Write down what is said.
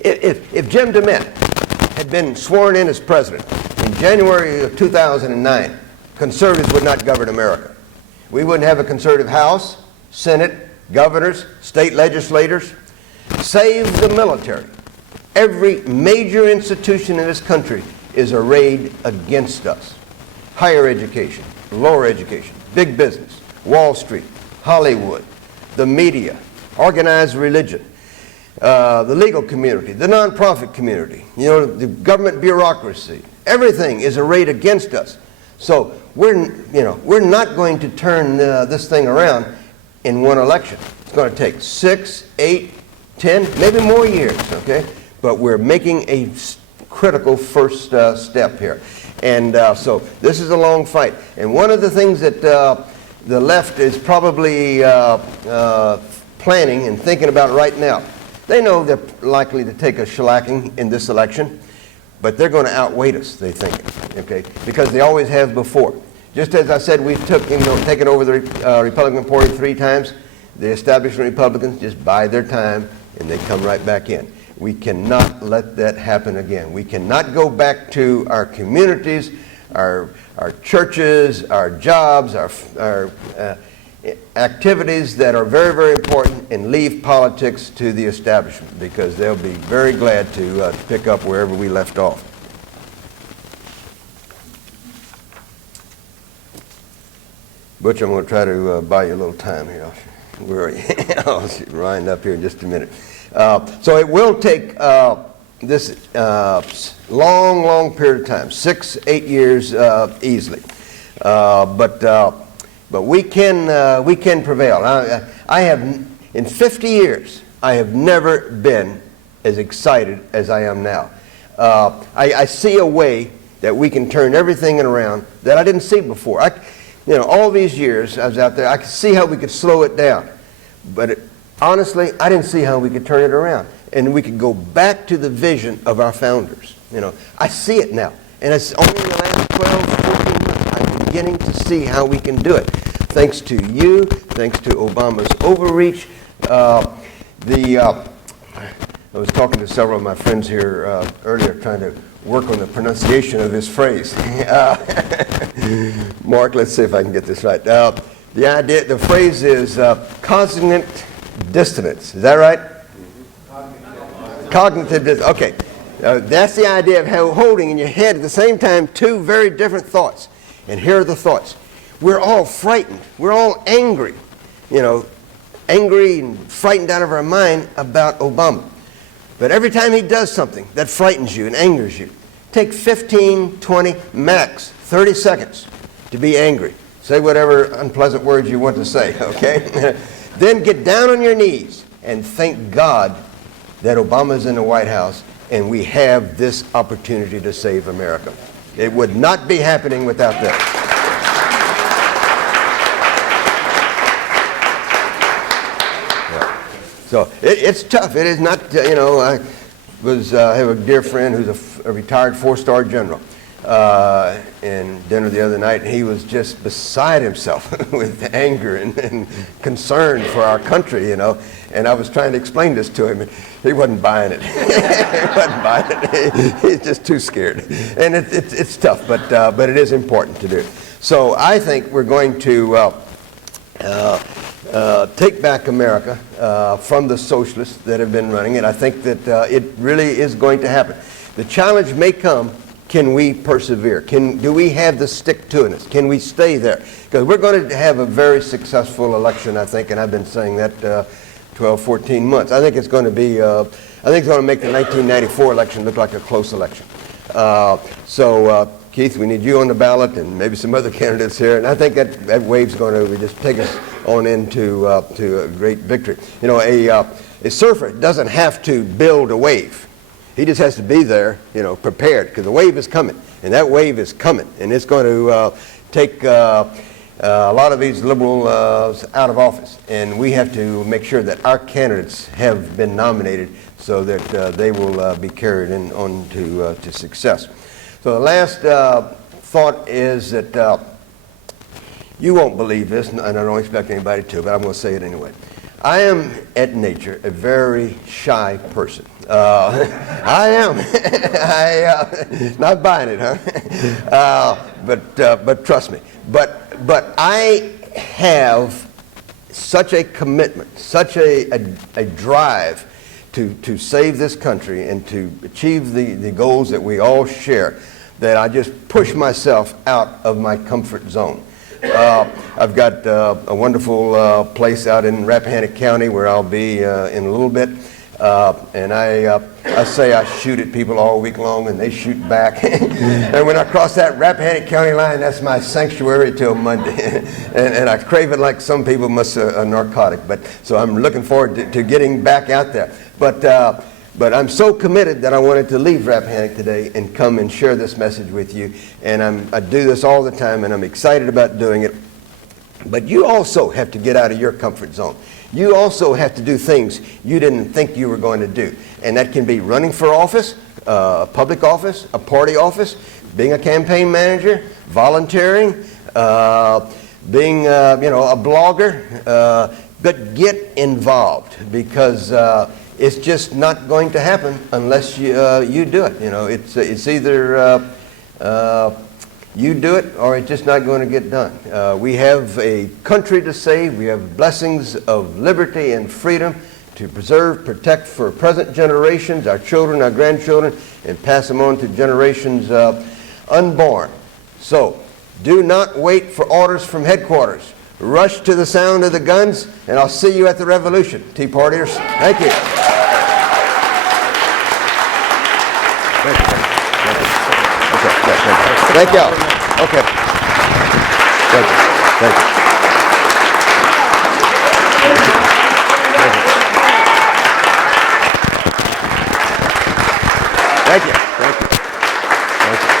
If Jim DeMint had been sworn in as president in January of 2009, conservatives would not govern America. We wouldn't have a conservative House, Senate, governors, state legislators. Save the military. Every major institution in this country is arrayed against us. Higher education, lower education, big business, Wall Street, Hollywood, the media, organized religion, the legal community, the nonprofit community, the government bureaucracy. Everything is arrayed against us. So we're not going to turn this thing around in one election. It's going to take 6, 8, 10, maybe more years, okay? But we're making a critical first step here. And so this is a long fight. And one of the things that the left is probably planning and thinking about right now, they know they're likely to take a shellacking in this election, but they're going to outweigh us, they think, okay? Because they always have before. Just as I said, we've taken over the Republican Party 3 times. The establishment Republicans just bide their time and they come right back in. We cannot let that happen again. We cannot go back to our communities, our churches, our jobs, our activities that are very, very important, and leave politics to the establishment, because they'll be very glad to pick up wherever we left off. Butch, I'm going to try to buy you a little time here. I'll wind up here in just a minute. So it will take this long period of time, 6, 8 years easily. But we can prevail. I have, in 50 years, I have never been as excited as I am now. I see a way that we can turn everything around that I didn't see before. All these years I was out there, I could see how we could slow it down. But honestly, I didn't see how we could turn it around. And we could go back to the vision of our founders. I see it now. And it's only in the last 12, 14 months I'm beginning to see how we can do it. Thanks to you, thanks to Obama's overreach. I was talking to several of my friends here earlier, trying to work on the pronunciation of his phrase. Mark, let's see if I can get this right. The phrase is consonant dissonance. Is that right? Cognitive dissonance. Okay. That's the idea of holding in your head at the same time 2 very different thoughts. And here are the thoughts. We're all frightened. We're all angry. Angry and frightened out of our mind about Obama. But every time he does something that frightens you and angers you, take 15, 20, max 30 seconds to be angry. Say whatever unpleasant words you want to say, okay? Then get down on your knees and thank God that Obama's in the White House and we have this opportunity to save America. It would not be happening without this. So it's tough. It is not, I have a dear friend who's a retired 4-star general. In dinner the other night, and he was just beside himself with anger and concern for our country, And I was trying to explain this to him, and he wasn't buying it. He wasn't buying it. He's just too scared. And it's tough, but it is important to do. So I think we're going to take back America from the socialists that have been running it. I think that it really is going to happen. The challenge may come, can we persevere? Do we have the stick-to-itness? Can we stay there? Because we're going to have a very successful election, I think, and I've been saying that 12, 14 months. I think it's going to be, I think it's going to make the 1994 election look like a close election. Keith, we need you on the ballot and maybe some other candidates here. And I think that wave's going to just take us on into to a great victory. A surfer doesn't have to build a wave. He just has to be there, prepared, because the wave is coming. And that wave is coming. And it's going to take a lot of these liberals out of office. And we have to make sure that our candidates have been nominated so that they will be carried on to success. So the last thought is that you won't believe this, and I don't expect anybody to, but I'm going to say it anyway. I am, at nature, a very shy person. I am. Not buying it, huh? But trust me. But I have such a commitment, such a drive to save this country and to achieve the goals that we all share, that I just push myself out of my comfort zone. I've got a wonderful place out in Rappahannock County where I'll be in a little bit. And I say I shoot at people all week long and they shoot back. And when I cross that Rappahannock County line, that's my sanctuary till Monday. and I crave it like some people must a narcotic. So I'm looking forward to getting back out there. But I'm so committed that I wanted to leave Rappahannock today and come and share this message with you. And I do this all the time, and I'm excited about doing it. But you also have to get out of your comfort zone. You also have to do things you didn't think you were going to do. And that can be running for office, public office, a party office, being a campaign manager, volunteering, being a blogger. But get involved, because it's just not going to happen unless you do it. It's either you do it or it's just not going to get done. We have a country to save. We have blessings of liberty and freedom to preserve, protect for present generations, our children, our grandchildren, and pass them on to generations unborn. So do not wait for orders from headquarters. Rush to the sound of the guns, and I'll see you at the revolution. Tea Partiers, thank you. Thank y'all. Okay. Thank you. Thank you. Thank you. Thank you. Thank you.